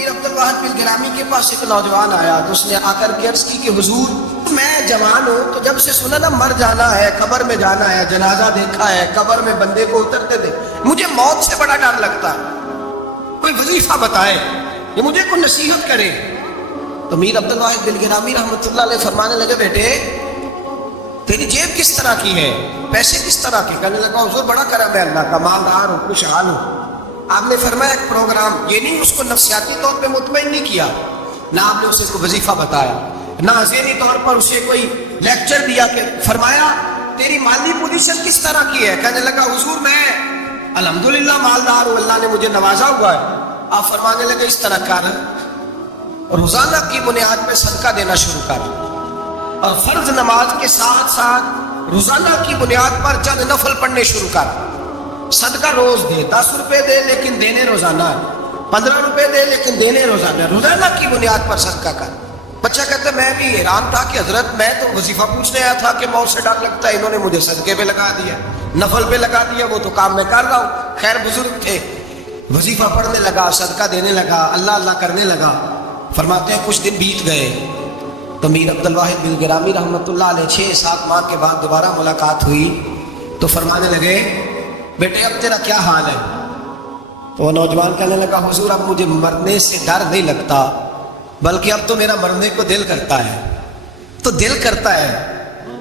میر عبدالواحد بن گرامی کے پاس ایک نوجوان آیا تو اس نے آ کر کے عرض کی کہ حضور میں جوان ہوں تو جب سے سنا نا مر جانا ہے، قبر میں جانا ہے، جنازہ دیکھا ہے، قبر میں بندے کو اترتے تھے، مجھے موت سے بڑا ڈر لگتا ہے، کوئی وظیفہ بتائے یہ مجھے کوئی نصیحت کرے۔ تو میر عبدالواحد بن گرامی رحمۃ اللہ علیہ فرمانے لگے بیٹے تیری جیب کس طرح کی ہے، پیسے کس طرح کے؟ کہنے لگا حضور بڑا کرم ہے اللہ کا، مالدار ہوں، خوشحال ہوں۔ آپ نے فرمایا ایک پروگرام، یہ نہیں اس کو نفسیاتی طور پہ مطمئن نہیں کیا، نہ آپ نے اسے کوئی وظیفہ بتایا، نہ ذہنی طور پر اسے کوئی لیکچر دیا، کہ فرمایا تیری مالی پوزیشن کس طرح کی ہے؟ کہنے لگا حضور میں الحمدللہ مالدار ہوں، اللہ نے مجھے نوازا ہوا ہے۔ آپ فرمانے لگے اس طرح کر، روزانہ کی بنیاد پہ صدقہ دینا شروع کر، اور فرض نماز کے ساتھ ساتھ روزانہ کی بنیاد پر چند نفل پڑھنے شروع کر، صدقہ روز دے، 10 روپے دے لیکن دینے روزانہ، 15 روپے دے لیکن دینے روزانہ، روزانہ کی بنیاد پر صدقہ کر۔ بچہ کہتا ہے میں بھی حیران تھا کہ حضرت میں تو وظیفہ پوچھنے آیا تھا کہ موت سے ڈر لگتا ہے، انہوں نے مجھے صدقے پہ لگا دیا، نفل پہ لگا دیا، وہ تو کام میں کر رہا ہوں۔ خیر بزرگ تھے، وظیفہ پڑھنے لگا، صدقہ دینے لگا، اللہ اللہ کرنے لگا۔ فرماتے ہیں کچھ دن بیت گئے تو میر عبدالواحد بن گرامی رحمۃ اللہ علیہ 6-7 ماہ کے بعد دوبارہ ملاقات ہوئی تو فرمانے لگے بیٹے اب تیرا کیا حال ہے؟ تو وہ نوجوان کہنے لگا حضور اب مجھے مرنے سے ڈر نہیں لگتا، بلکہ اب تو میرا مرنے کو دل کرتا ہے۔ تو دل کرتا ہے،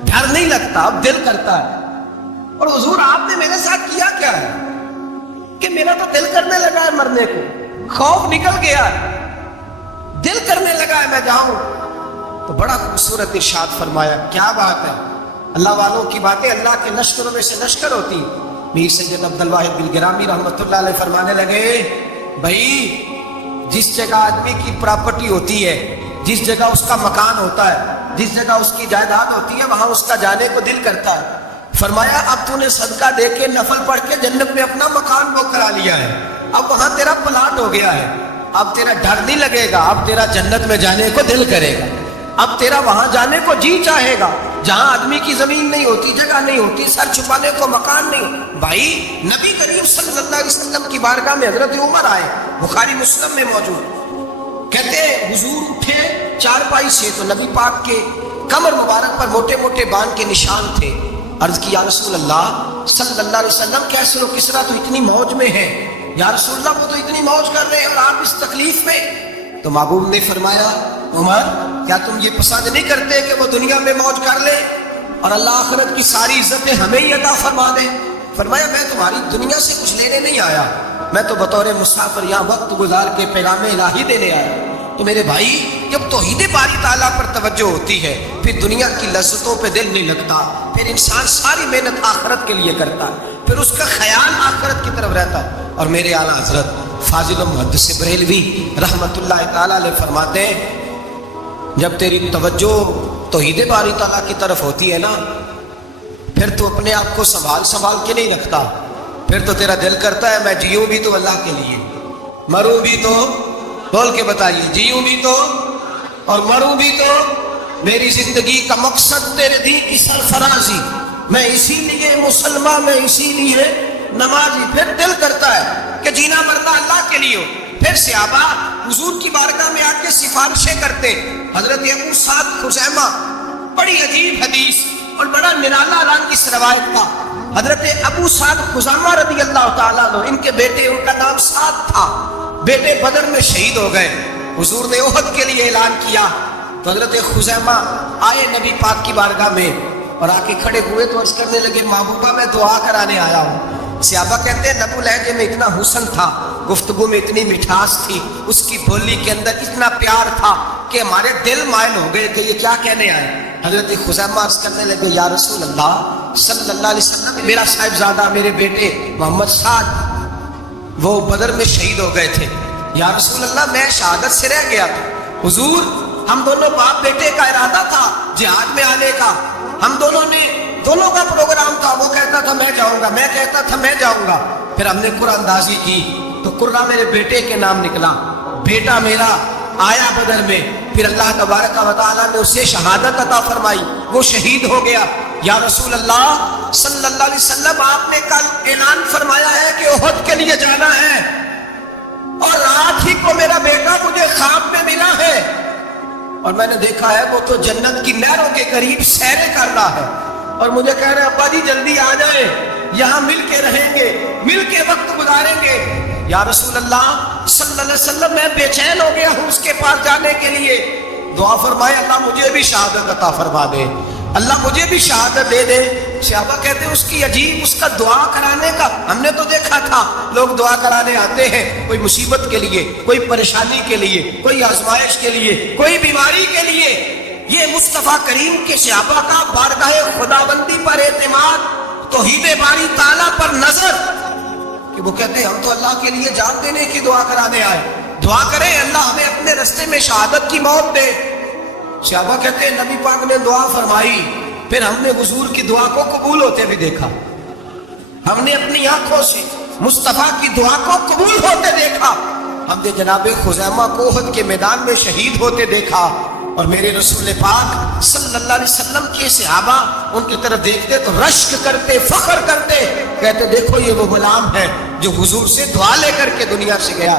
ڈر نہیں لگتا، اب دل کرتا ہے۔ اور حضور آپ نے میرے ساتھ کیا کیا ہے کہ میرا تو دل کرنے لگا ہے مرنے کو، خوف نکل گیا ہے، دل کرنے لگا ہے میں جاؤں۔ تو بڑا خوبصورت ارشاد فرمایا، کیا بات ہے، اللہ والوں کی باتیں اللہ کے لشکروں میں سے لشکر ہوتی۔ میر سید عبدالواحد بن گرامی رحمۃ اللہ علیہ فرمانے لگے بھائی جس جگہ آدمی کی پراپرٹی ہوتی ہے، جس جگہ اس کا مکان ہوتا ہے، جس جگہ اس کی جائیداد ہوتی ہے، وہاں اس کا جانے کو دل کرتا ہے۔ فرمایا اب تو نے صدقہ دے کے نفل پڑھ کے جنت میں اپنا مکان بک کرا لیا ہے، اب وہاں تیرا پلاٹ ہو گیا ہے، اب تیرا ڈر نہیں لگے گا، اب تیرا جنت میں جانے کو دل کرے گا، اب تیرا وہاں جانے کو جی چاہے گا جہاں آدمی کی زمین نہیں ہوتی، جگہ نہیں ہوتی، سر چھپانے کو مکان نہیں۔ بھائی نبی کریم صلی اللہ علیہ وسلم کی بارگاہ میں حضرت عمر آئے، بخاری مسلم میں موجود، کہتے حضور اٹھے چارپائی سے تو نبی پاک کے کمر مبارک پر موٹے موٹے بان کے نشان تھے۔ عرض کی یا رسول اللہ صلی اللہ علیہ وسلم کیسر و کسریٰ تو اتنی موج میں ہے، یا رسول اللہ وہ تو اتنی موج کر رہے ہیں اور آپ اس تکلیف میں۔ تو محبوب نے فرمایا عمر کیا تم یہ پسند نہیں کرتے کہ وہ دنیا میں موج کر لے اور اللہ آخرت کی ساری عزتیں ہمیں ہی عطا فرما دے؟ فرمایا میں تمہاری دنیا سے کچھ لینے نہیں آیا، میں تو بطور مسافر یہاں وقت گزار کے پیغام الہی دینے آیا۔ تو میرے بھائی جب توحید باری تعالیٰ پر توجہ ہوتی ہے پھر دنیا کی لذتوں پہ دل نہیں لگتا، پھر انسان ساری محنت آخرت کے لیے کرتا ہے، پھر اس کا خیال آخرت کی طرف رہتا ہے۔ اور میرے اعلیٰ حضرت فاضل و محدث بریلوی رحمۃ اللہ تعالیٰ علیہ فرماتے ہیں جب تیری توجہ توحید باری تعالیٰ کی طرف ہوتی ہے نا پھر تو اپنے آپ کو سنبھال کے نہیں رکھتا، پھر تو تیرا دل کرتا ہے میں جیوں بھی تو اللہ کے لیے، مروں بھی تو، بول کے بتائیے، جیوں بھی تو اور مروں بھی تو، میری زندگی کا مقصد تیرے دین کی سرفرازی، میں اسی لیے مسلمان، میں اسی لیے نمازی۔ پھر دل کرتا ہے کہ جینا مرنا اللہ کے لیے ہو۔ پھر صحابہ حضور کی بارگاہ میں آ کے سفارشیں کرتے۔ حضرت ابو سعد خزیمہ، بڑی عجیب حدیث اور بڑا نرالا رنگ اس روایت کا، حضرت ابو سعد خزیمہ رضی اللہ تعالیٰ عنہ، ان کے بیٹے، ان کا نام سعد تھا، بیٹے بدر میں شہید ہو گئے۔ حضور نے احد کے لیے اعلان کیا تو حضرت خزیمہ آئے نبی پاک کی بارگاہ میں اور آ کے کھڑے ہوئے تو عرض کرنے لگے محبوبہ میں دعا کرانے آیا ہوں۔ صحابہ کہتے ہیں نبو لہجے میں اتنا حسن تھا، گفتگو میں اتنی مٹھاس تھی، اس کی بولی کے اندر اتنا پیار تھا کہ ہمارے دل مائل ہو گئے کہ یہ کیا کہنے آئے۔ حضرت خزیمہ عرض کرنے لگے یا رسول اللہ صلی اللہ علیہ وسلم میرا صاحبزادہ، میرے بیٹے محمد سعد وہ بدر میں شہید ہو گئے تھے، یا رسول اللہ میں شہادت سے رہ گیا تھا۔ حضور ہم دونوں باپ بیٹے کا ارادہ تھا جہاد میں آنے کا، ہم دونوں کا پروگرام تھا، وہ کہتا تھا میں جاؤں گا، میں کہتا تھا میں جاؤں گا۔ پھر ہم نے قرآن اندازی کی تو قرآن میرے بیٹے کے نام نکلا، بیٹا میرا آیا بدر میں، پھر اللہ تبارک و تعالیٰ نے اسے شہادت عطا فرمائی، وہ شہید ہو گیا۔ یا رسول اللہ صلی اللہ علیہ وسلم آپ نے کل اعلان فرمایا ہے کہ احد کے لیے جانا ہے اور رات ہی کو میرا بیٹا مجھے اور میں نے دیکھا ہے وہ تو جنت کی نہروں کے قریب سیریں کر رہا ہے اور مجھے کہہ رہے ابا جی جلدی آ جائیں، یہاں مل کے رہیں گے، مل کے وقت گزاریں گے۔ یا رسول اللہ صلی اللہ علیہ وسلم میں بے چین ہو گیا ہوں اس کے پاس جانے کے لیے، دعا فرمائے اللہ مجھے بھی شہادت عطا فرما دے، اللہ مجھے بھی شہادت دے دے۔ صحابہ کہتے ہیں اس کی عجیب، اس کا دعا کرانے کا، ہم نے تو دیکھا تھا لوگ دعا کرانے آتے ہیں کوئی مصیبت کے لیے، کوئی پریشانی کے لیے، کوئی آزمائش کے لیے، کوئی بیماری کے لیے۔ یہ مصطفیٰ کریم کے صحابہ کا بارگاہ خداوندی پر اعتماد، توحید باری تعالیٰ پر نظر، کہ وہ کہتے ہیں ہم تو اللہ کے لیے جان دینے کی دعا کرانے آئے، دعا کریں اللہ ہمیں اپنے رستے میں شہادت کی موت دے۔ صحابہ کہتے ہیں نبی پاک نے دعا فرمائی، پھر ہم نے حضور کی دعا کو قبول ہوتے بھی دیکھا، ہم نے اپنی آنکھوں سے مصطفیٰ کی دعا کو قبول ہوتے دیکھا، ہم نے جناب خزیمہ کو احد کے میدان میں شہید ہوتے دیکھا۔ اور میرے رسول پاک صلی اللہ علیہ وسلم کے صحابہ ان کی طرف دیکھتے تو رشک کرتے، فخر کرتے، کہتے دیکھو یہ وہ غلام ہے جو حضور سے دعا لے کر کے دنیا سے گیا۔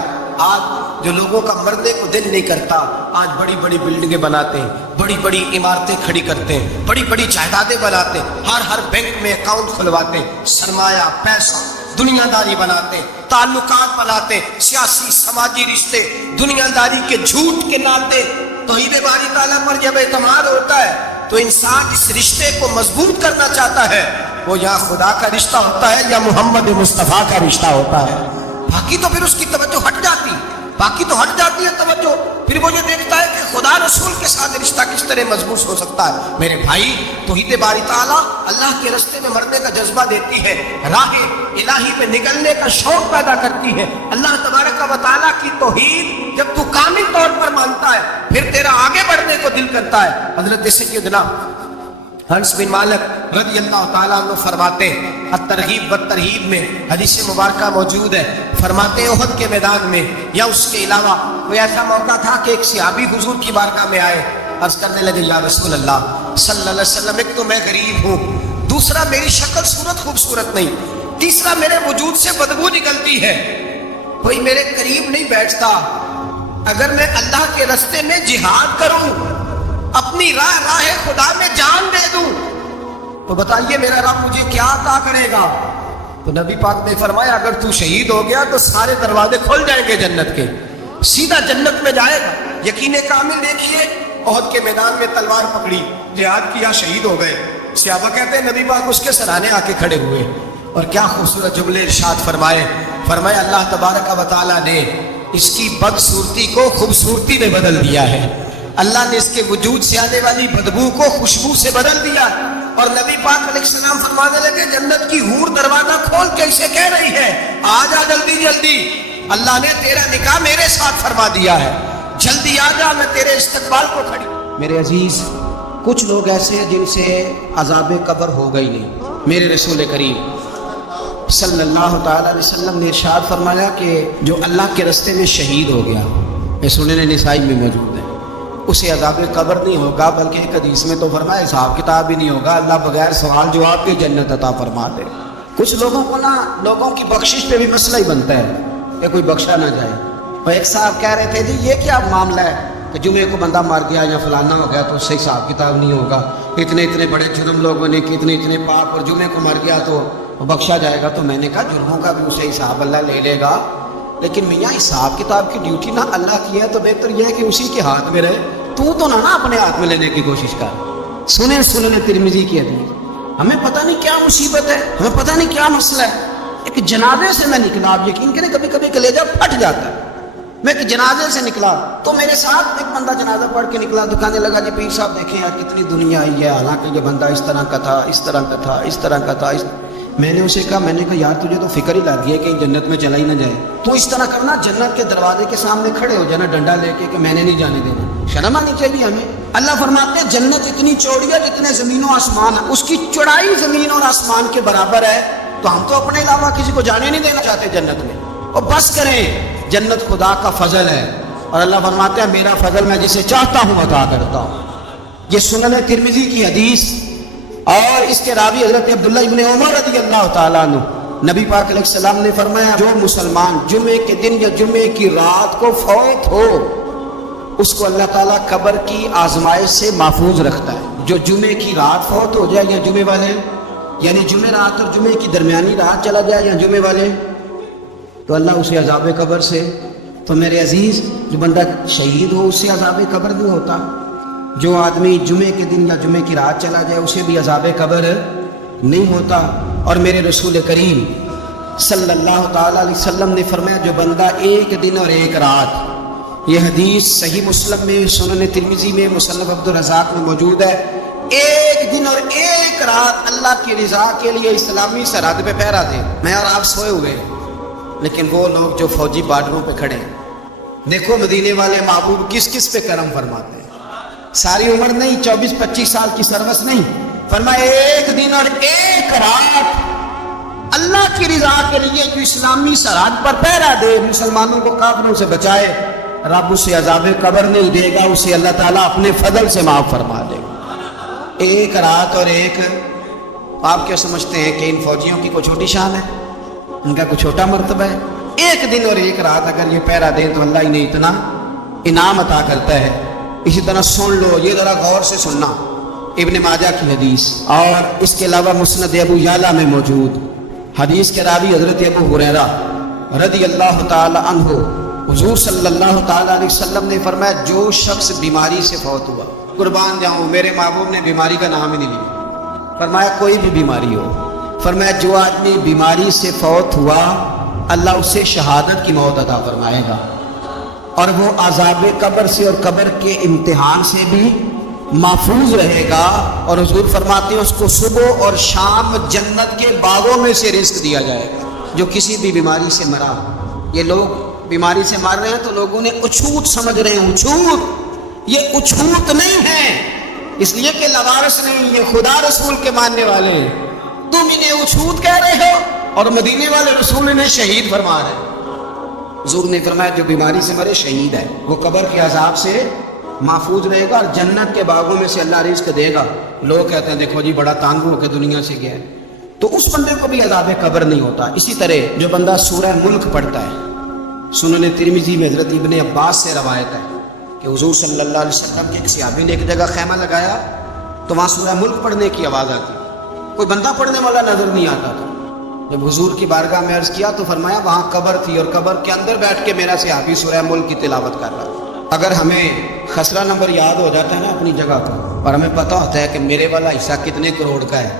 آج جو لوگوں کا مرنے کو دل نہیں کرتا، آج بڑی بڑی بلڈنگیں بناتے ہیں، بڑی بڑی عمارتیں کھڑی کرتے ہیں، بڑی بڑی جائیدادیں بناتے ہیں، ہر بینک میں اکاؤنٹ کھلواتے ہیں، سرمایہ، پیسہ، دنیا داری بناتے ہیں، تعلقات بناتے ہیں، سیاسی سماجی رشتے، دنیا داری کے جھوٹ کے ناطے۔ توحید باری تعالیٰ پر جب اعتماد ہوتا ہے تو انسان اس رشتے کو مضبوط کرنا چاہتا ہے، وہ یا خدا کا رشتہ ہوتا ہے یا محمد مصطفیٰ کا رشتہ ہوتا ہے، باقی تو پھر اس کی توجہ ہٹ جاتی، باقی تو ہٹ جاتی ہے توجہ، پھر وہ یہ دیکھتا ہے کہ خدا رسول کے ساتھ رشتہ کس طرح مضبوط ہو سکتا ہے۔ میرے بھائی توحید باری تعالیٰ اللہ کے رستے میں مرنے کا جذبہ دیتی ہے، راہ الہی میں نکلنے کا شوق پیدا کرتی ہے۔ اللہ تبارک و تعالیٰ کی توحید جب تو کامل طور پر مانتا ہے پھر تیرا آگے بڑھنے کو دل کرتا ہے۔ حضرت سیدنا انس بن مالک رضی اللہ تعالیٰ عنہ فرماتے ہیں، الترغیب والترہیب میں حدیث مبارکہ موجود ہے، فرماتے ہیں احد کے میدان میں یا اس کے علاوہ کوئی ایسا موقع تھا کہ ایک صحابی حضور کی بارگاہ میں آئے، عرض کرنے لگے یا رسول اللہ صلی اللہ علیہ وسلم، ایک تو میں غریب ہوں، دوسرا میری شکل صورت خوبصورت نہیں، تیسرا میرے وجود سے بدبو نکلتی ہے، کوئی میرے قریب نہیں بیٹھتا، اگر میں اللہ کے رستے میں جہاد کروں، اپنی راہ خدا میں جان دے دوں تو بتائیے میرا رب مجھے کیا عطا کرے گا؟ تو نبی پاک نے فرمایا اگر تو شہید ہو گیا تو سارے دروازے کھل جائیں گے جنت کے، سیدھا جنت میں جائے گا۔ یقین کامل دیکھیے، احد کے میدان میں تلوار پکڑی، جہاد کیا، شہید ہو گئے۔ صحابہ کہتے ہیں نبی پاک اس کے سرانے آ کے کھڑے ہوئے اور کیا خوبصورت جملے ارشاد فرمائے، فرمایا اللہ تبارک و تعالیٰ نے اس کی بدصورتی کو خوبصورتی میں بدل دیا ہے، اللہ نے اس کے وجود سے آنے والی بدبو کو خوشبو سے بدل دیا۔ اور نبی پاک علیہ السلام فرمانے لگے جنت کی حور دروازہ کھول کے اسے کہہ رہی ہے آ جا جلدی جلدی، اللہ نے تیرا نکاح میرے ساتھ فرما دیا ہے، جلدی آ جا، میں تیرے استقبال کو کھڑی۔ میرے عزیز کچھ لوگ ایسے ہیں جن سے عذاب قبر ہو گئی نہیں۔ میرے رسول کریم صلی اللہ تعالی علیہ وسلم نے ارشاد فرمایا کہ جو اللہ کے رستے میں شہید ہو گیا، یہ سنن نسائی میں موجود ہے، اسے عذاب قبر نہیں ہوگا، بلکہ ایک حدیث میں تو فرمایا حساب کتاب بھی نہیں ہوگا، اللہ بغیر سوال جواب کے جنت عطا فرما دے۔ کچھ لوگوں کو نا لوگوں کی بخشش پہ بھی مسئلہ ہی بنتا ہے کہ کوئی بخشا نہ جائے۔ اور ایک صاحب کہہ رہے تھے جی یہ کیا معاملہ ہے کہ جمعے کو بندہ مر گیا یا فلانا ہو گیا تو اس سے حساب کتاب نہیں ہوگا، اتنے بڑے جرم لوگوں نے کہ اتنے پاپ، اور جمعے کو مر گیا تو بخشا جائے گا۔ تو میں نے کہا جرموں کا بھی اسے حساب اللہ لے لے گا، لیکن میاں حساب کتاب کی ڈیوٹی نہ اللہ کی ہے تو بہتر یہ ہے کہ اسی کے ہاتھ میں رہے، تو نہ اپنے ہاتھ میں لینے کی کوشش کر۔ سنن ترمذی کی حدیث، ہمیں پتہ نہیں کیا مصیبت ہے، ہمیں پتہ نہیں کیا مسئلہ ہے۔ ایک جنازے سے میں نکلا، آپ یقین کریں کبھی کبھی کلیجہ پھٹ جاتا ہے۔ میں ایک جنازے سے نکلا تو میرے ساتھ ایک بندہ جنازہ پڑھ کے نکلا، دکانے لگا جی پیر صاحب دیکھیں یار کتنی دنیا آئی ہے، حالانکہ یہ بندہ اس طرح کا تھا، اس طرح کا تھا، اس طرح کا تھا۔ میں نے اسے کہا یار تجھے تو فکر ہی لگ گئی ہے کہ جنت میں چلا ہی نہ جائے، تو اس طرح کرنا جنت کے دروازے کے سامنے کھڑے ہو جانا ڈنڈا لے کے کہ میں نے نہیں جانے دینا۔ شرم آنی چاہیے ہمیں۔ اللہ فرماتے ہیں جنت اتنی چوڑی ہے جتنے زمین و آسمان ہے، اس کی چوڑائی زمین اور آسمان کے برابر ہے، تو ہم تو اپنے علاوہ کسی کو جانے نہیں دینا چاہتے جنت میں۔ اور بس کریں، جنت خدا کا فضل ہے، اور اللہ فرماتے ہیں میرا فضل میں جسے چاہتا ہوں عطا کرتا ہوں۔ یہ سنن ترمذی کی حدیث، اور اس کے راوی حضرت عبداللہ ابن عمر رضی اللہ تعالیٰ عنہ، نبی پاک علیہ السلام نے فرمایا جو مسلمان جمعے کے دن یا جمعے کی رات کو فوت ہو اس کو اللہ تعالیٰ قبر کی آزمائش سے محفوظ رکھتا ہے۔ جو جمعے کی رات فوت ہو جائے یا جمعے والے، یعنی جمعے رات اور جمعے کی درمیانی رات چلا جائے یا جمعے والے، تو اللہ اسے عذاب قبر سے، تو میرے عزیز جو بندہ شہید ہو اس سے عذاب قبر نہیں ہوتا، جو آدمی جمعے کے دن یا جمعے کی رات چلا جائے اسے بھی عذاب قبر نہیں ہوتا۔ اور میرے رسول کریم صلی اللہ تعالیٰ علیہ وسلم نے فرمایا جو بندہ ایک دن اور ایک رات، یہ حدیث صحیح مسلم میں، سنن ترمذی میں، مصنف عبد الرزاق میں موجود ہے، ایک دن اور ایک رات اللہ کی رضا کے لیے اسلامی سرحد پہ پہرا دے۔ میں اور آپ سوئے ہوئے، لیکن وہ لوگ جو فوجی بارڈروں پہ کھڑے ہیں، دیکھو مدینے والے محبوب کس کس پہ کرم فرماتے ہیں۔ ساری عمر نہیں، 24-25 سال کی سروس نہیں، فرمایا ایک دن اور ایک رات اللہ کی رضا کے لیے جو اسلامی سرحد پر پہرا دے، مسلمانوں کو کافروں سے بچائے، رب اسے عذاب قبر نہیں دے گا، اسے اللہ تعالیٰ اپنے فضل سے معاف فرما دے گا۔ ایک رات اور ایک، آپ کیا سمجھتے ہیں کہ ان فوجیوں کی کوئی چھوٹی شان ہے؟ ان کا کوئی چھوٹا مرتبہ ہے؟ ایک دن اور ایک رات اگر یہ پہرا دیں تو اللہ انہیں اتنا انعام عطا کرتا ہے۔ اسی طرح سن لو، یہ ذرا غور سے سننا، ابن ماجہ کی حدیث، اور اس کے علاوہ مسند ابو یعلا میں موجود حدیث کے راوی حضرت ابو ہریرہ رضی اللہ تعالی عنہ، حضور صلی اللہ تعالی علیہ وسلم نے فرمایا جو شخص بیماری سے فوت ہوا، قربان جاؤں میرے محبوب نے بیماری کا نام ہی نہیں لیا، فرمایا کوئی بھی بیماری ہو، فرمایا جو آدمی بیماری سے فوت ہوا اللہ اسے شہادت کی موت عطا فرمائے گا، اور وہ عذاب قبر سے اور قبر کے امتحان سے بھی محفوظ رہے گا، اور حضور فرماتے ہیں اس کو صبح اور شام جنت کے باغوں میں سے رزق دیا جائے گا۔ جو کسی بھی بیماری سے مرا، یہ لوگ بیماری سے مر رہے ہیں تو لوگوں نے اچھوت سمجھ رہے ہیں، اچھوت، یہ اچھوت نہیں ہے، اس لیے کہ لوارث نہیں، یہ خدا رسول کے ماننے والے ہیں، تم انہیں اچھوت کہہ رہے ہو اور مدینے والے رسول انہیں شہید فرما رہے ہیں۔ حضور نے فرمایا جو بیماری سے مرے شہید ہے، وہ قبر کے عذاب سے محفوظ رہے گا اور جنت کے باغوں میں سے اللہ رزق دے گا۔ لوگ کہتے ہیں دیکھو جی بڑا تانگ ہو کے دنیا سے گیا ہے، تو اس بندے کو بھی عذاب قبر نہیں ہوتا۔ اسی طرح جو بندہ سورہ ملک پڑھتا ہے، سنن ترمذی میں حضرت ابن عباس سے روایت ہے کہ حضور صلی اللہ علیہ وسلم کے ایک صحابی نے ایک جگہ خیمہ لگایا تو وہاں سورہ ملک پڑھنے کی آواز آتی، کوئی بندہ پڑھنے والا نظر نہیں آتا تھا۔ جب حضور کی بارگاہ میں عرض کیا تو فرمایا وہاں قبر تھی اور قبر کے اندر بیٹھ کے میرا صحابی سورہ ملک کی تلاوت کر رہا تھا۔ اگر ہمیں خسرہ نمبر یاد ہو جاتا ہے نا اپنی جگہ کا، اور ہمیں پتہ ہوتا ہے کہ میرے والا حصہ کتنے کروڑ کا ہے،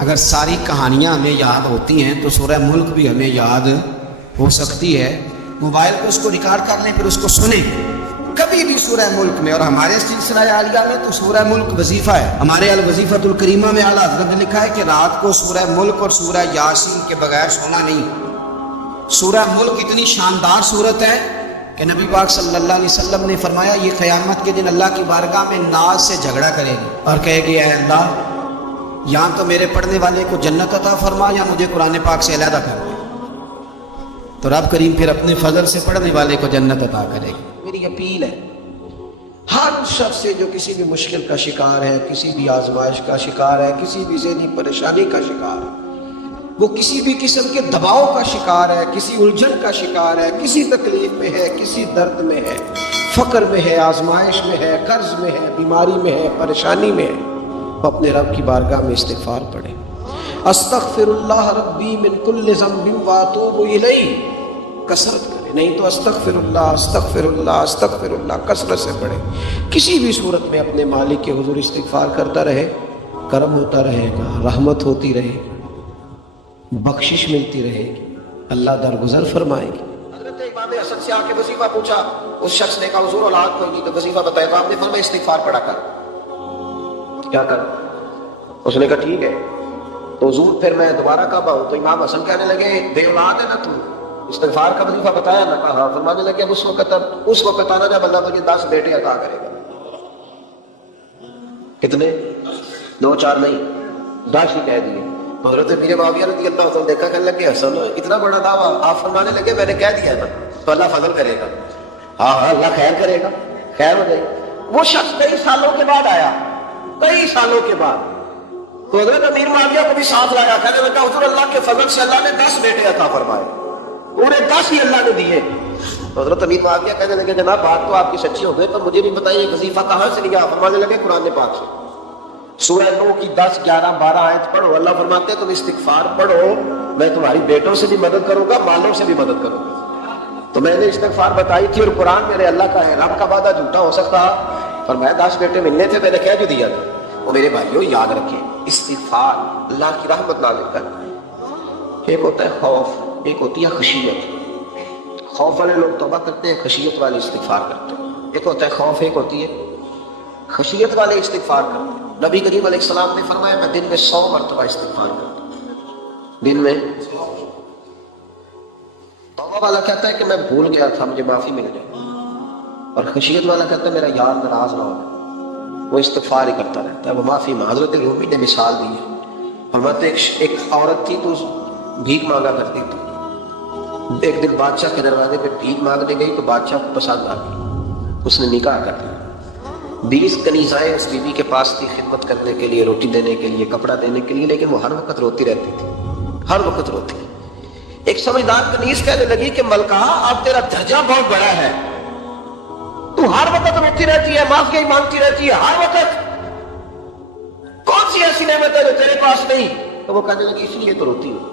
اگر ساری کہانیاں ہمیں یاد ہوتی ہیں تو سورہ ملک بھی ہمیں یاد ہو سکتی ہے۔ موبائل پہ اس کو ریکارڈ کر لیں، پھر اس کو سنیں کبھی بھی سورہ ملک میں۔ اور ہمارے سلسلہ عالیہ میں تو سورہ ملک وظیفہ ہے، ہمارے الوظیفۃ الکریمہ میں اعلیٰ حضرت نے لکھا ہے کہ رات کو سورہ ملک اور سورہ یاسین کے بغیر سونا نہیں۔ سورہ ملک اتنی شاندار صورت ہے کہ نبی پاک صلی اللہ علیہ وسلم نے فرمایا یہ قیامت کے دن اللہ کی بارگاہ میں ناز سے جھگڑا کرے گی اور کہے گی اے اللہ یہاں تو میرے پڑھنے والے کو جنت عطا فرما یا مجھے قرآن پاک سے علیحدہ کر دے، تو رب کریم پھر اپنے فضل سے پڑھنے والے کو جنت عطا کرے گی۔ میری اپیل ہے ہر شخص سے جو کسی بھی مشکل کا شکار ہے، کسی بھی آزمائش کا شکار ہے، کسی بھی ذہنی پریشانی کا شکار ہے، وہ کسی بھی قسم کے دباؤ کا شکار ہے، کسی الجھن کا شکار ہے، کسی تکلیف میں ہے، کسی درد میں ہے، فقر میں ہے، آزمائش میں ہے، قرض میں ہے، بیماری میں ہے، پریشانی میں ہے، وہ اپنے رب کی بارگاہ میں استغفار پڑھے، استغفر اللہ ربی من کل ذنب واتوب الیہ، کثرت کرے، نہیں تو استغفر اللہ استغفر اللہ استغفر اللہ کثرت سے پڑھے۔ کسی بھی صورت میں اپنے مالک کے حضور استغفار کرتا رہے، کرم ہوتا رہے گا، رحمت ہوتی رہے گی، بخشش ملتی رہے گی، اللہ درگزر فرمائے گی۔ حضرت امام حسن سے آ کے وظیفہ پوچھا، اس شخص نے کہا حضور اولاد کوئی نہیں تو وظیفہ بتایا، تو آپ نے فرمایا استغفار پڑھا کر۔ کیا کر؟ اس نے کہا ٹھیک ہے۔ تو حضور پھر میں دوبارہ کب آؤں؟ تو امام حسن کہنے لگے بے اولاد ہے نا تو، استغفار کا وظیفہ بتایا نہ؟ کہا فرمانے لگے اب اس وقت آنا جب اللہ تجھے 10 بیٹے عطا کرے گا۔ کتنے؟ 2 4 نہیں، 10 ہی کہہ دیے۔ حضرت پیر معاویہ رضی اللہ عنہ دیکھا کہنے لگے حسن اتنا بڑا دعویٰ، آپ فرمانے لگے میں نے کہہ دیا نا تو اللہ فضل کرے گا، ہاں اللہ خیر کرے گا، خیر ہو جائے۔ وہ شخص کئی سالوں کے بعد آیا، کئی سالوں کے بعد، تو حضرت امیر معاویہ کو بھی ساتھ لایا، کہنے لگا حضور اللہ کے فضل سے اللہ نے 10 بیٹے عطا فرمائے، انہیں 10 ہی اللہ نے دیے۔ تو حضرت امیر معاویہ کہنے لگے جناب بات تو آپ کی سچی ہو گئی، تو مجھے بھی بتائیے وظیفہ کہاں سے لیا؟ فرمانے لگے قرآن پاک سے، سورہ نو کی 10 11 12 آیت پڑھو، اللہ فرماتے ہیں تم استغفار پڑھو، میں تمہاری بیٹوں سے بھی مدد کروں گا، مالوں سے بھی مدد کروں گا۔ تو میں نے استغفار بتائی تھی، اور قرآن میرے اللہ کا ہے، رب کا وعدہ جھوٹا ہو سکتا؟ فرمایا 10 بیٹے ملنے تھے، میں نے کہہ جو دیا تھا۔ وہ میرے بھائیوں یاد رکھیں، استغفار اللہ کی رحمت نازل کرتا ہے۔ ایک ہوتا ہے خوف، ایک ہوتی ہے خشیت۔ خوف والے لوگ توبہ کرتے ہیں، خشیت والے استغفار کرتے ہیں۔ ایک ہوتا ہے خوف، ایک ہوتی ہے خشیت والے استغفار کرتے ہیں۔ نبی کریم علیہ السلام نے فرمایا میں دن میں 100 مرتبہ استغفار کرتا ہوں، دن میں۔ توبہ والا کہتا ہے کہ میں بھول گیا تھا، مجھے معافی مل جائے، اور خشیت والا کہتا ہے میرا یار ناراض نہ ہو، وہ استغفار ہی کرتا رہتا ہے، وہ معافی مانگ۔ حضرت رومی نے مثال دی ہے، فرماتے ایک عورت تھی تو بھیک مانگا کرتی تھی، ایک دن بادشاہ کے دروازے پہ بھیک مانگنے گئی تو بادشاہ کو پسند آ گئی، اس نے نکاح کر دیا۔ 20 کنیزائیں اس بیوی کے پاس تھی خدمت کرنے کے لیے، روٹی دینے کے لیے، کپڑا دینے کے لیے، لیکن وہ ہر وقت روتی رہتی تھی، ہر وقت روتی۔ ایک سمجھدار کنیز کہنے لگی کہ ملکہ اب تیرا درجہ بہت بڑا ہے، تو ہر وقت روتی رہتی ہے، معافی مانگتی رہتی ہے ہر وقت، کون سی ایسی نعمت ہے جو تیرے پاس نہیں؟ تو وہ کہنے لگی اس لیے تو روتی ہوں۔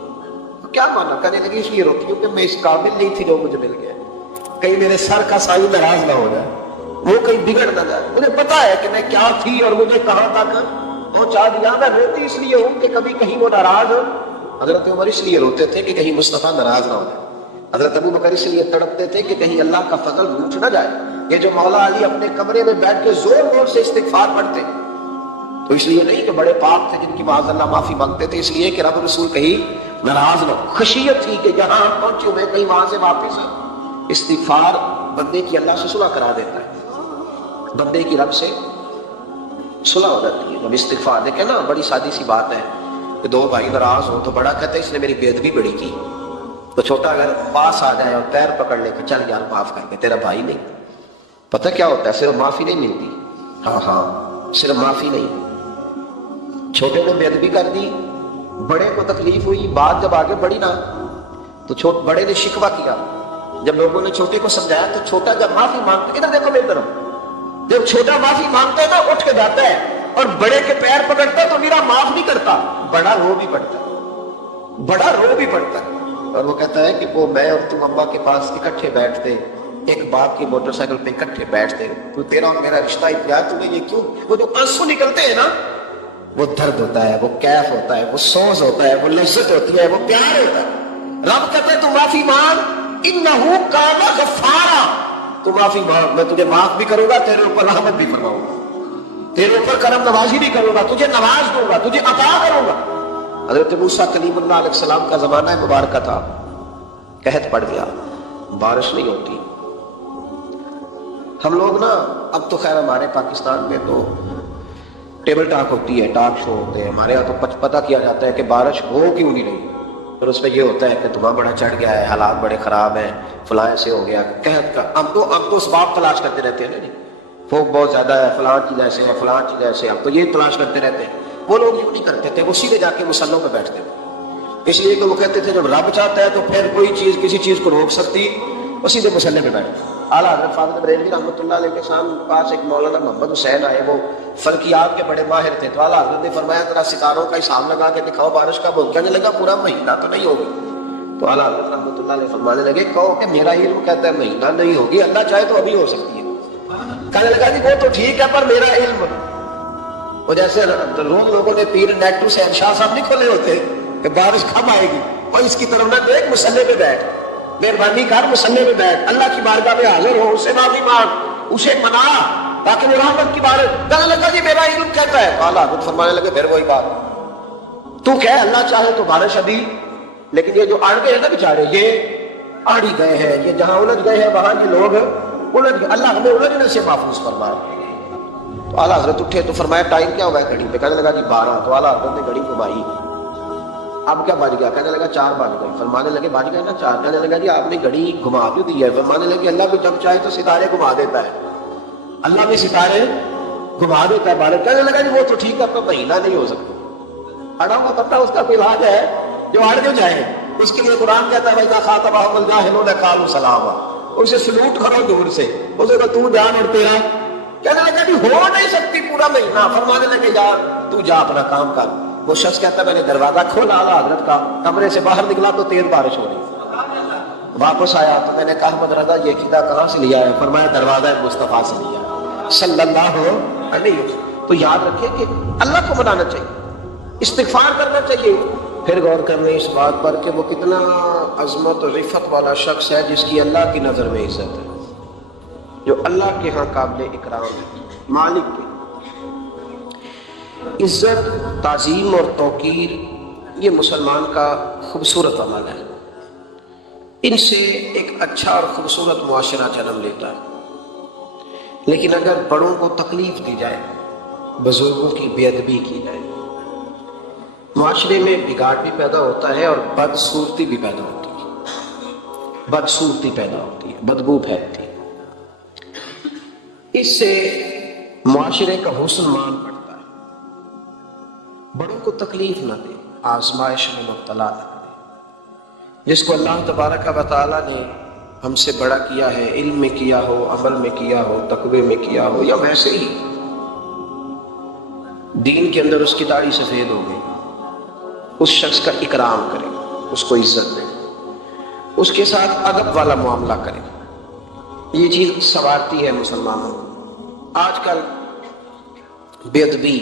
کیا مانا؟ کہنے لگی اس لیے روتی ہوں کہ میں اس قابل نہیں تھی جو مجھے مل گیا، کہیں میرے سر کا سایہ ناراض نہ ہو جائے، وہ کہیں بگڑ نہ جائے، مجھے پتا ہے کہ میں کیا تھی اور مجھے کہاں تک پہنچا دیا، میں روتی اس لیے ہوں کہ کبھی کہیں وہ ناراض ہو۔ حضرت عمر اس لیے روتے تھے کہ کہیں مصطفیٰ ناراض نہ ہو جائے، حضرت ابو بکر اس لیے تڑپتے تھے کہ کہیں اللہ کا فضل روٹ نہ جائے۔ یہ جو مولا علی اپنے کمرے میں بیٹھ کے زور زور سے استغفار پڑھتے تو اس لیے نہیں کہ بڑے پاک تھے جن کی معاذ اللہ معافی مانگتے تھے، اس لیے کہ رب رسول کہیں ناراض نہ ہو۔ خشیت تھی کہ جہاں پہنچوں میں کہیں وہاں سے واپس استغفار بندے کی اللہ سے صلح کرا دیتا ہے، بندے کی رب سے صلح ہو جاتی ہے جب استغفار۔ دیکھیں نا بڑی سادی سی بات ہے کہ دو بھائی ناراض ہو تو بڑا کہتے ہیں اس نے میری بے ادبی بڑی کی، تو چھوٹا اگر پاس آ جائے اور پیر پکڑ لے کہ چل یار معاف کر کے، تیرا بھائی نہیں۔ پتہ کیا ہوتا ہے؟ صرف معافی نہیں ملتی، ہاں صرف معافی نہیں، چھوٹے نے بے ادبی کر دی، بڑے کو تکلیف ہوئی، بات جب آگے بڑھی نا تو بڑے نے شکوہ کیا، جب لوگوں نے چھوٹے کو سمجھایا تو چھوٹا جب معافی مانگتا، ادھر دیکھو میری طرف، جب چھوٹا معافی مانگتا ہے تو اٹھ کے جاتا ہے، اور بڑے کے پیر پکڑتا ہے تو میرا معاف نہیں کرتا، بڑا رو بھی پڑتا ہے، بڑا رو بھی پڑتا ہے، اور وہ کہتا ہے کہ وہ میں اور تم اماں کے پاس اکٹھے بیٹھتے، ایک باپ کی موٹر سائیکل پہ اکٹھے بیٹھتے، تو تیرا اور میرا رشتہ اتنا تمہیں یہ کیوں؟ وہ جو آنسو نکلتے ہیں نا، وہ درد ہوتا ہے، وہ کیف ہوتا ہے، وہ سوز ہوتا ہے، وہ لذت ہوتی ہے، وہ پیار ہوتا ہے۔ رب کہتے ہیں تو معافی مانگ، انہو کان غفارا، تو معافی مانگ، میں تجھے معاف بھی کروں گا، تیرے اوپر رحمت بھی فرماؤں گا، تیرے اوپر کرم نوازی بھی کروں گا، تجھے نواز دوں گا، تجھے عطا کروں گا۔ حضرت موسیٰ کلیم اللہ علیہ السلام کا زمانہ مبارکہ تھا، قحط پڑ گیا، بارش نہیں ہوتی۔ ہم لوگ نا اب تو خیر ہمارے پاکستان میں تو ٹیبل ٹاک ہوتی ہے، ٹاک شو ہوتے ہیں، ہمارے یہاں تو پتہ کیا جاتا ہے کہ بارش ہو کیوں نہیں رہی، پھر اس پہ یہ ہوتا ہے کہ دھواں بڑا چڑھ گیا ہے، حالات بڑے خراب ہیں، فلاں ایسے ہو گیا، قحط کا۔ اب تو اسباب تلاش کرتے رہتے ہیں نا، نہیں پھوک بہت زیادہ ہے، فلاں چیز ایسے ہے، فلاں چیز ایسے ہے، اب تو یہ تلاش کرتے رہتے ہیں۔ وہ لوگ یوں نہیں کرتے تھے، وہ سیدھے جا کے مسلوں پہ بیٹھتے تھے، اس لیے کہ وہ کہتے تھے جب رب چاہتا ہے تو پھر کوئی چیز کسی چیز کو روک سکتی، وہ سیدھے مسلے پہ بیٹھتے۔ اعلیٰ حضرت فاضل بریلوی رحمۃ اللہ علیہ کے پاس ایک مولانا محمد حسین آئے، وہ فلکیات کے بڑے ماہر تھے، تو اعلیٰ حضرت نے فرمایا ذرا ستاروں کا حساب لگا کے دکھاؤ بارش کا، بہت کہنے لگا پورا مہینہ تو نہیں ہوگی، تو اعلیٰ حضرت رحمۃ اللہ علیہ فرمانے لگے کہو کہ میرا علم کہتا ہے مہینہ نہیں ہوگی، اللہ چاہے تو ابھی ہو سکتی ہے۔ کہنے لگا جی وہ تو ٹھیک ہے پر میرا علم، وہ جیسے روز لوگوں نے پیر نیٹو سے شاہ صاحب نہیں کھولے ہوتے کہ بارش کب آئے گی، اور اس کی طرف نہ دیکھ، مسلے پہ بیٹھ، مہربانی کر مسلے پہ بیٹھ، اللہ کی بارگاہ میں حاضر ہو، اسے معافی مانگ، اسے منا تاکہ وہ رحمت کی بارش۔ کہنے لگا جی میرا علم کہتا ہے، اعلیٰ حضرت فرمانے لگے پھر وہی بات، تو کہہ اللہ چاہے تو بارش ابھی، لیکن یہ جو اڑ گئے ہیں نا بیچارے، یہ اڑ ہی گئے ہیں، یہ جہاں الجھ گئے ہیں وہاں یہ لوگ الجھ گئے، اللہ ہمیں الجھنے سے محفوظ فرمائے۔ تو اعلیٰ حضرت اٹھے تو فرمایا ٹائم کیا ہوا ہے گھڑی پہ؟ کہنے لگا جی 12۔ تو اعلیٰ حضرت نے گھڑی گھمائی، اب کیا بج گیا؟ کہنے لگا 4 بج گئے۔ فرمانے لگے بج گئے نا 4؟ کہنے لگا جی آپ نے گھڑی گھما کیوں دی ہے؟ فرمانے لگے اللہ بھی جب چاہے تو ستارے گھما دیتا ہے، اللہ بھی ستارے گھما دیتا ہے بارش۔ کہنے لگا جی وہ تو ٹھیک ہے پر مہینہ نہیں ہو سکتا، اڑا ہوا پتہ اس کا کوئی علاج ہے جو اڑ جو جائے، اس کے لیے قرآن کہتا ہے وَإِذَا خَاطَبَهُمُ الْجَاهِلُونَ قَالُوا سَلَامًا، اسے سلوٹ کرو دور سے، اسے کہا تو جان اور تیرا، کہنے لگا کہ ہو نہیں سکتی پورا مہینہ، فرمانے لگے یار تو جا اپنا کام کر۔ وہ شخص کہتا میں نے دروازہ کھولا اعلیٰ حضرت کا، کمرے سے باہر نکلا تو تیز بارش ہو رہی، واپس آیا تو میں نے کہا احمد رضا یہ قیدا کہاں سے لیا ہے؟ فرمایا دروازہ مصطفیٰ سے لیا ہے صلی اللہ علیہ وسلم۔ تو یاد رکھیں کہ اللہ کو منانا چاہیے، استغفار کرنا چاہیے۔ پھر غور کرنے اس بات پر کہ وہ کتنا عظمت اور رفت والا شخص ہے جس کی اللہ کی نظر میں عزت ہے، جو اللہ کے ہاں قابل اکرام ہے، مالک کے۔ عزت، تعظیم اور توقیر یہ مسلمان کا خوبصورت عمل ہے، ان سے ایک اچھا اور خوبصورت معاشرہ جنم لیتا ہے۔ لیکن اگر بڑوں کو تکلیف دی جائے، بزرگوں کی بے ادبی کی جائے، معاشرے میں بگاڑ بھی پیدا ہوتا ہے اور بدصورتی بھی پیدا ہوتی ہے، بدصورتی پیدا ہوتی ہے، بدبو پھیلتی ہے، اس سے معاشرے کا حسن مان پڑتا ہے۔ بڑوں کو تکلیف نہ دے، آزمائش میں مبتلا نہ کرے۔ جس کو اللہ تبارک و تعالیٰ نے ہم سے بڑا کیا ہے، علم میں کیا ہو، عمل میں کیا ہو، تقوی میں کیا ہو، یا ویسے ہی دین کے اندر اس کی داڑھی سفید ہو گئی، اس شخص کا اکرام کرے، اس کو عزت دے، اس کے ساتھ ادب والا معاملہ کرے۔ یہ چیز سنوارتی ہے مسلمانوں کو۔ آج کل بے ادبی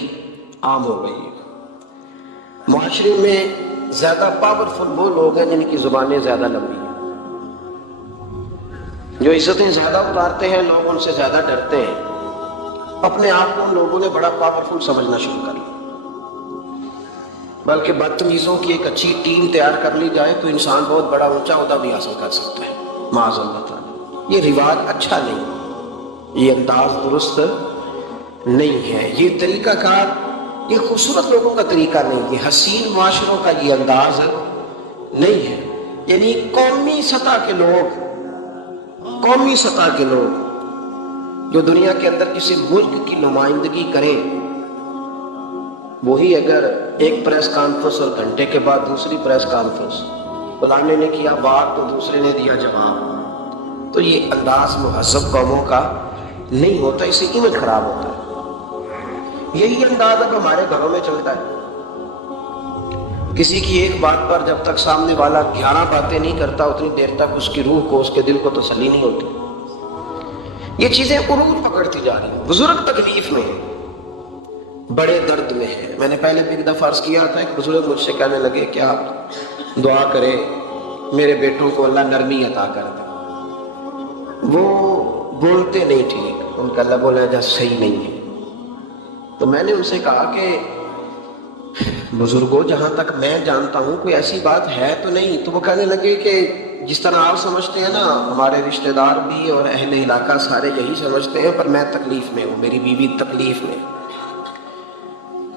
عام ہو گئی ہے۔ معاشرے میں زیادہ پاورفل وہ لوگ ہیں جن کی زبانیں زیادہ لمبی ہیں، جو عزتیں زیادہ اتارتے ہیں، لوگ ان سے زیادہ ڈرتے ہیں۔ اپنے آپ کو ان لوگوں نے بڑا پاورفل سمجھنا شروع کر لیا۔ بلکہ بدتمیزوں کی ایک اچھی ٹیم تیار کر لی جائے تو انسان بہت بڑا اونچا عہدہ بھی حاصل کر سکتا ہے، معاذ اللہ تعالی۔ یہ رواج اچھا نہیں، یہ انداز درست نہیں ہے، یہ طریقہ کار، یہ خوبصورت لوگوں کا طریقہ نہیں، یہ حسین معاشروں کا یہ انداز نہیں ہے۔ یعنی قومی سطح کے لوگ، قومی سطح کے لوگ جو دنیا کے اندر کسی ملک کی نمائندگی کریں، وہی اگر ایک پریس کانفرنس اور گھنٹے کے بعد دوسری پریس کانفرنس، فلانے نے کیا بات تو دوسرے نے دیا جواب، تو یہ انداز مہذب قوموں کا نہیں ہوتا، اس سے امیج خراب ہوتا ہے۔ یہی انداز اب ہمارے گھروں میں چلتا ہے۔ کسی کی ایک بات پر جب تک سامنے والا 11 باتیں نہیں کرتا، اتنی دیر تک اس کی روح کو، اس کے دل کو تسلی نہیں ہوتی۔ یہ چیزیں عروج پکڑتی جا رہی ہیں۔ بزرگ تکلیف میں ہیں، بڑے درد میں ہیں۔ میں نے پہلے بھی ایک دفعہ عرض کیا تھا، ایک بزرگ مجھ سے کہنے لگے کہ آپ دعا کریں میرے بیٹوں کو اللہ نرمی عطا کر دے، وہ بولتے نہیں ٹھیک، ان کا لب و لہجہ صحیح نہیں ہے۔ تو میں نے ان سے کہا کہ بزرگوں، جہاں تک میں جانتا ہوں کوئی ایسی بات ہے تو نہیں۔ تو وہ کہنے لگے کہ جس طرح آپ سمجھتے ہیں نا، ہمارے رشتہ دار بھی اور اہل علاقہ سارے یہی سمجھتے ہیں، پر میں تکلیف میں ہوں، میری بیوی تکلیف میں۔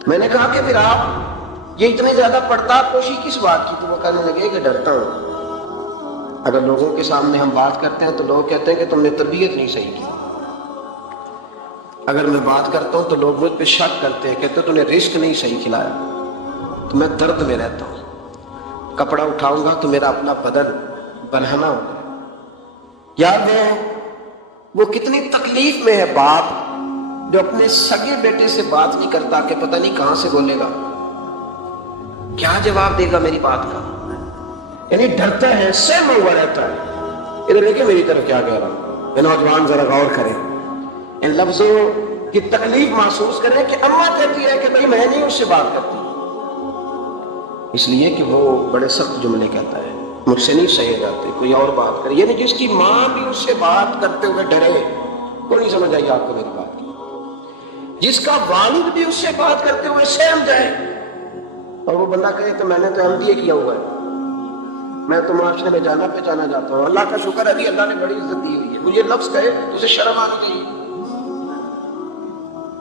میں نے کہا کہ پھر آپ یہ اتنے زیادہ پڑتاب پوشی کس بات کی؟ تو وہ کہنے لگے کہ ڈرتا ہوں، اگر لوگوں کے سامنے ہم بات کرتے ہیں تو لوگ کہتے ہیں کہ تم نے تربیت نہیں صحیح کی، اگر میں بات کرتا ہوں تو لوگ مجھ پہ شک کرتے ہیں، کہتے ہیں تو نے رزق نہیں صحیح کھلایا، تو میں درد میں رہتا ہوں، کپڑا اٹھاؤں گا تو میرا اپنا بدن بنانا ہوگا۔ یاد ہے وہ کتنی تکلیف میں ہے باپ جو اپنے سگے بیٹے سے بات نہیں کرتا کہ پتہ نہیں کہاں سے بولے گا، کیا جواب دے گا میری بات کا، یعنی ڈرتا ہے، سہما ہوا رہتا ہے۔ ادھر دیکھیں میری طرف کیا کہہ رہا ہوں، یہ نوجوان ذرا غور کریں، ان لفظوں کی تکلیف محسوس کریں کہ اماں کہتی ہے کہ بھائی میں نہیں اس سے بات کرتی، اس لیے کہ وہ بڑے سخت جملے کہتا ہے، مجھ سے نہیں سہے جاتے، کوئی اور بات کرے۔ یعنی جس کی ماں بھی اس سے بات کرتے ہوئے ڈرے، وہ نہیں سمجھ آئی آپ کو میری بات کی، جس کا والد بھی اس سے بات کرتے ہوئے سہم جائے اور وہ بندہ کہے کہ میں نے تو MBA کیا ہوا ہے، میں تو معاشرے میں جانا پہچانا جاتا ہوں، اللہ کا شکر ہے ابھی اللہ نے بڑی عزت دی ہوئی ہے، مجھے لفظ کہے تو اسے شرم آنی چاہیے۔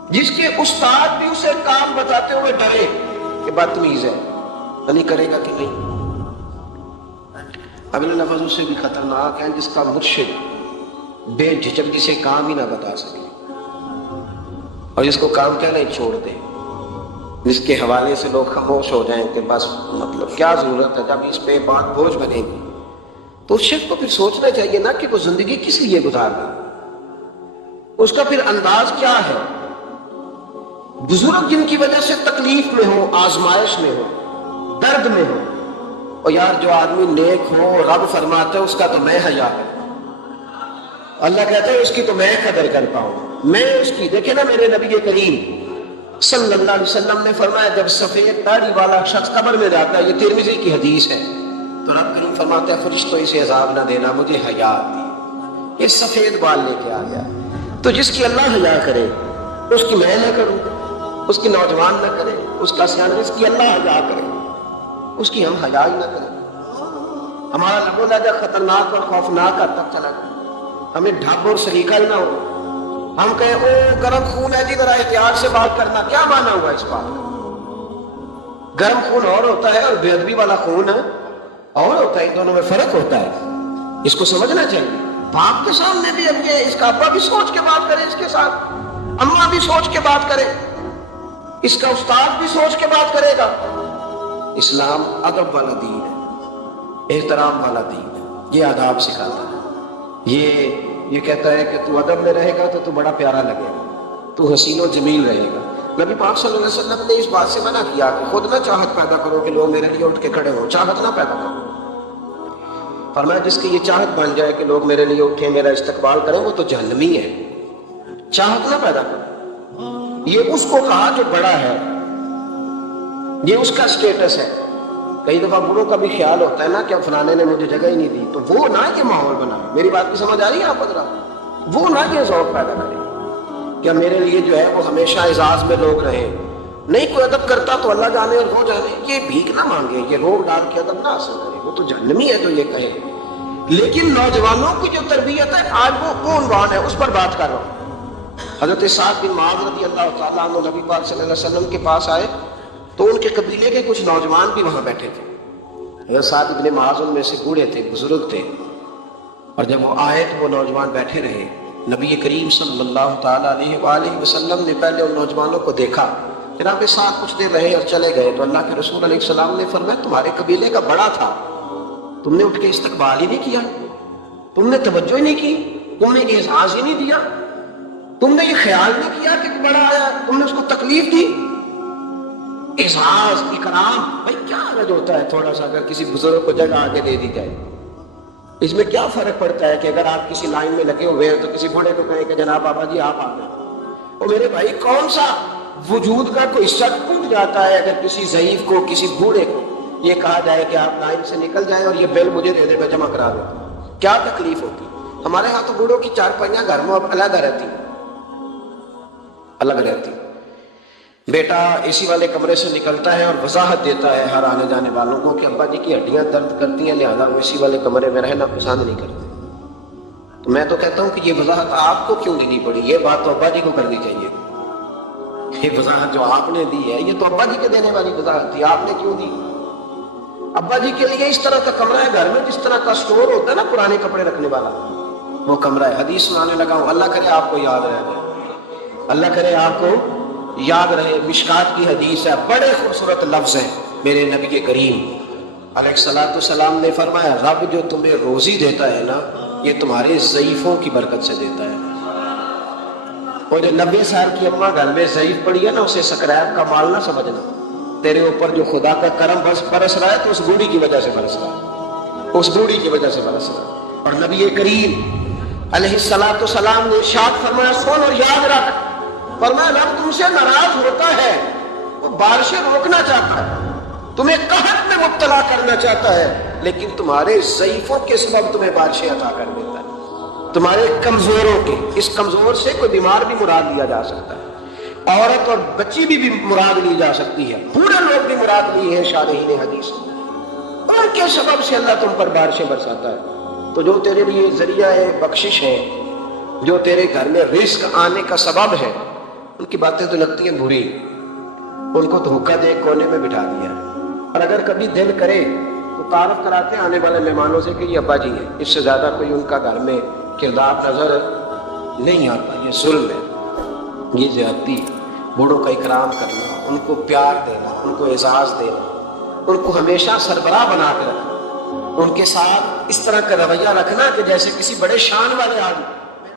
جس کے استاد بھی اسے کام بتاتے ہوئے ڈرے کہ بدتمیز ہے، نہیں کرے گا کہ نہیں۔ اگلے لفظ اسے بھی خطرناک ہے جس کا مرشد بے جھجک جسے کام ہی نہ بتا سکے اور جس کو کام کہنا ہی چھوڑ دے، جس کے حوالے سے لوگ خاموش ہو جائیں کہ بس مطلب کیا ضرورت ہے، جب اس پہ بات بوجھ بنے گی تو اس شخص کو پھر سوچنا چاہیے نا کہ وہ زندگی کس لیے گزار رہا ہے، اس کا پھر انداز کیا ہے۔ بزرگ جن کی وجہ سے تکلیف میں ہو، آزمائش میں ہو، درد میں ہو، اور یار جو آدمی نیک ہو رب فرماتا ہے اس کا تو میں حیا کرتا ہوں، اللہ کہتا ہے اس کی تو میں قدر کرتا ہوں، میں اس کی۔ دیکھیں نا میرے نبی کریم صلی اللہ علیہ وسلم نے فرمایا جب سفید داڑھی والا شخص قبر میں جاتا ہے، یہ ترمذی کی حدیث ہے، تو رب کریم فرماتا ہے فرشتوں اسے عذاب نہ دینا، مجھے حیا دی، یہ سفید بال لے کے آ گیا۔ تو جس کی اللہ حیا کرے اس کی میں نہ کروں، اس کی نوجوان نہ کرے، اس کا سیاح، جس کی اللہ حیا کرے اس کی ہم حیا ہی نہ کریں۔ ہمارا لب و لہجہ خطرناک اور خوفناک حد تک چلا گیا، ہمیں ڈھب اور سلیقہ ہی نہ ہو، ہم کہیں او گرم خون ہے جی ذرا احتیاط سے بات کرنا، کیا مانا ہوا اس بات کا؟ گرم خون اور ہوتا ہے اور بے ادبی والا خون اور ہوتا ہے، ان دونوں میں فرق ہوتا ہے، اس کو سمجھنا چاہیے۔ باپ کے سامنے بھی اب یہ اس کا ابا بھی سوچ کے بات کرے، اس کے ساتھ اماں بھی سوچ کے بات کرے، اس کا استاد بھی سوچ کے بات کرے گا۔ اسلام ادب والا دین ہے، احترام والا دین ہے، یہ آداب سکھاتا ہے، یہ کہتا ہے کہ تو ادب میں رہے گا تو بڑا پیارا لگے گا، تو حسین و جمیل رہے گا۔ نبی پاک صلی اللہ علیہ وسلم نے اس بات سے منع کیا کہ خود نہ چاہت پیدا کرو کہ لوگ میرے لیے اٹھ کے کھڑے ہوں، چاہت نہ پیدا کرو۔ فرمایا جس کی یہ چاہت بن جائے کہ لوگ میرے لیے اٹھیں، میرا استقبال کریں، وہ تو جہنمی ہے، چاہت نہ پیدا کرو۔ یہ اس کو کہا جو بڑا ہے، یہ اس کا سٹیٹس ہے۔ کئی دفعہ بڑوں کا بھی خیال ہوتا ہے نا کہ فلانے نے مجھے جگہ ہی نہیں دی، تو وہ نہ یہ ماحول بنا، میری بات کی سمجھ آ رہی ہے آپ حضرات؟ وہ نہ یہ ذوق پیدا کرے کہ میرے لیے جو ہے وہ ہمیشہ اعزاز میں لوگ رہیں، نہیں کوئی ادب کرتا تو اللہ جانے اور وہ جانے، یہ بھیک نہ مانگے، یہ روک ڈال کے ادب نہ حاصل کرے، وہ تو جہنمی ہے جو یہ کہے۔ لیکن نوجوانوں کی جو تربیت ہے آج وہ عنوان ہے، اس پر بات کر رہا ہوں۔ حضرت سعد بن معاذ رضی اللہ تعالیٰ عنہ نبی پاک صلی اللہ علیہ وسلم کے پاس آئے تو ان کے قبیلے کے کچھ نوجوان بھی وہاں بیٹھے تھے۔ حضرت سعد بن معاذ ان میں سے بوڑھے تھے، بزرگ تھے، اور جب وہ آئے تو وہ نوجوان بیٹھے رہے۔ نبی کریم صلی اللہ تعالیٰ علیہ وآلہ وسلم نے پہلے ان نوجوانوں کو دیکھا، جناب ساتھ کچھ دیر رہے اور چلے گئے، تو اللہ کے رسول علیہ السلام نے فرمایا تمہارے قبیلے کا بڑا تھا، تم نے اٹھ کے استقبال ہی نہیں کیا، تم نے توجہ ہی نہیں کی، تم نے اعزاز ہی نہیں دیا، تم نے یہ خیال نہیں کیا کہ بڑا آیا، تم نے اس کو تکلیف دی۔ اعزاز، اکرام، بھائی کیا حرج ہوتا ہے تھوڑا سا اگر کسی بزرگ کو جگہ آگے دے دی جائے؟ اس میں کیا فرق پڑتا ہے کہ اگر آپ کسی لائن میں لگے ہوئے ہیں تو کسی بوڑھے کو کہیں کہ جناب بابا جی آپ آ گئے، اور میرے بھائی کون سا وجود کا کوئی حصہ ٹوٹ جاتا ہے اگر کسی ضعیف کو، کسی بوڑھے کو یہ کہا جائے کہ آپ لائن سے نکل جائیں اور یہ بل مجھے دے دے میں جمع کرا دیتا ہوں، کیا تکلیف ہوتی؟ ہمارے ہاں تو بوڑھوں کی چارپائیاں گھر میں علیحدہ رہتی، الگ رہتی، بیٹا اے سی والے کمرے سے نکلتا ہے اور وضاحت دیتا ہے ہر آنے جانے والوں کو کہ ابا جی کی ہڈیاں درد کرتی ہیں لہذا وہ اے سی والے کمرے میں رہنا پسند نہیں کرتے۔ تو میں تو کہتا ہوں کہ یہ وضاحت آپ کو کیوں دینی پڑی؟ یہ بات تو ابا جی کو کرنی چاہیے، یہ وضاحت جو آپ نے دی ہے یہ تو ابا جی کے دینے والی وضاحت تھی، آپ نے کیوں دی؟ ابا جی کے لیے اس طرح کا کمرہ ہے گھر میں جس طرح کا سٹور ہوتا ہے نا پرانے کپڑے رکھنے والا، وہ کمرہ ہے۔ حدیث سنانے لگا ہوں، اللہ کرے آپ کو یاد رہے، اللہ کرے آپ کو یاد رہے، مشکات کی حدیث ہے، بڑے خوبصورت لفظ ہیں میرے نبی کریم علیہ الصلوۃ والسلام نے فرمایا رب جو تمہیں روزی دیتا ہے نا یہ تمہارے ضعیفوں کی برکت سے دیتا ہے۔ اور جو 90 سال کی اماں گھر میں ضعیف پڑی ہے نا اسے سکرائب کا مال نہ سمجھنا، تیرے اوپر جو خدا کا کرم برس رہا ہے تو اس بوڑھی کی وجہ سے برس رہا ہے، اس بوڑھی کی وجہ سے برس رہا ہے۔ اور نبی کریم علیہ الصلوۃ والسلام نے ارشاد فرمایا سن اور یاد رکھ، فرمایا رب تم سے ناراض ہوتا ہے، وہ بارشیں روکنا چاہتا ہے، تمہیں قحط میں مبتلا کرنا چاہتا ہے، لیکن تمہارے ضعیفوں کے سبب تمہیں بارشیں عطا کر دیتا ہے، تمہارے کمزوروں کے۔ اس کمزور سے کوئی بیمار بھی مراد لیا جا سکتا ہے، عورت اور بچی بھی مراد لی جا سکتی ہے، بوڑھے لوگ بھی مراد لیے ہیں شارحین حدیث، ان کے سبب سے اللہ تم پر بارشیں برساتا ہے۔ تو جو تیرے لیے ذریعہ بخشش ہے، جو تیرے گھر میں رزق آنے کا سبب ہے، ان کی باتیں تو لگتی ہیں بری، ان کو تو حکا دے کونے میں بٹھا دیا، اور اگر کبھی دل کرے تو تعارف کراتے ہیں آنے والے مہمانوں سے کہ یہ ابا جی ہے، اس سے زیادہ کوئی ان کا گھر میں کردار نظر نہیں آتا۔ یہ ظلم ہے، یہ زیادتی، بوڑھوں کا اکرام کرنا، ان کو پیار دینا، ان کو اعزاز دینا، ان کو ہمیشہ سربراہ بنا کے رکھنا، ان کے ساتھ اس طرح کا رویہ رکھنا کہ جیسے کسی بڑے شان والے آدمی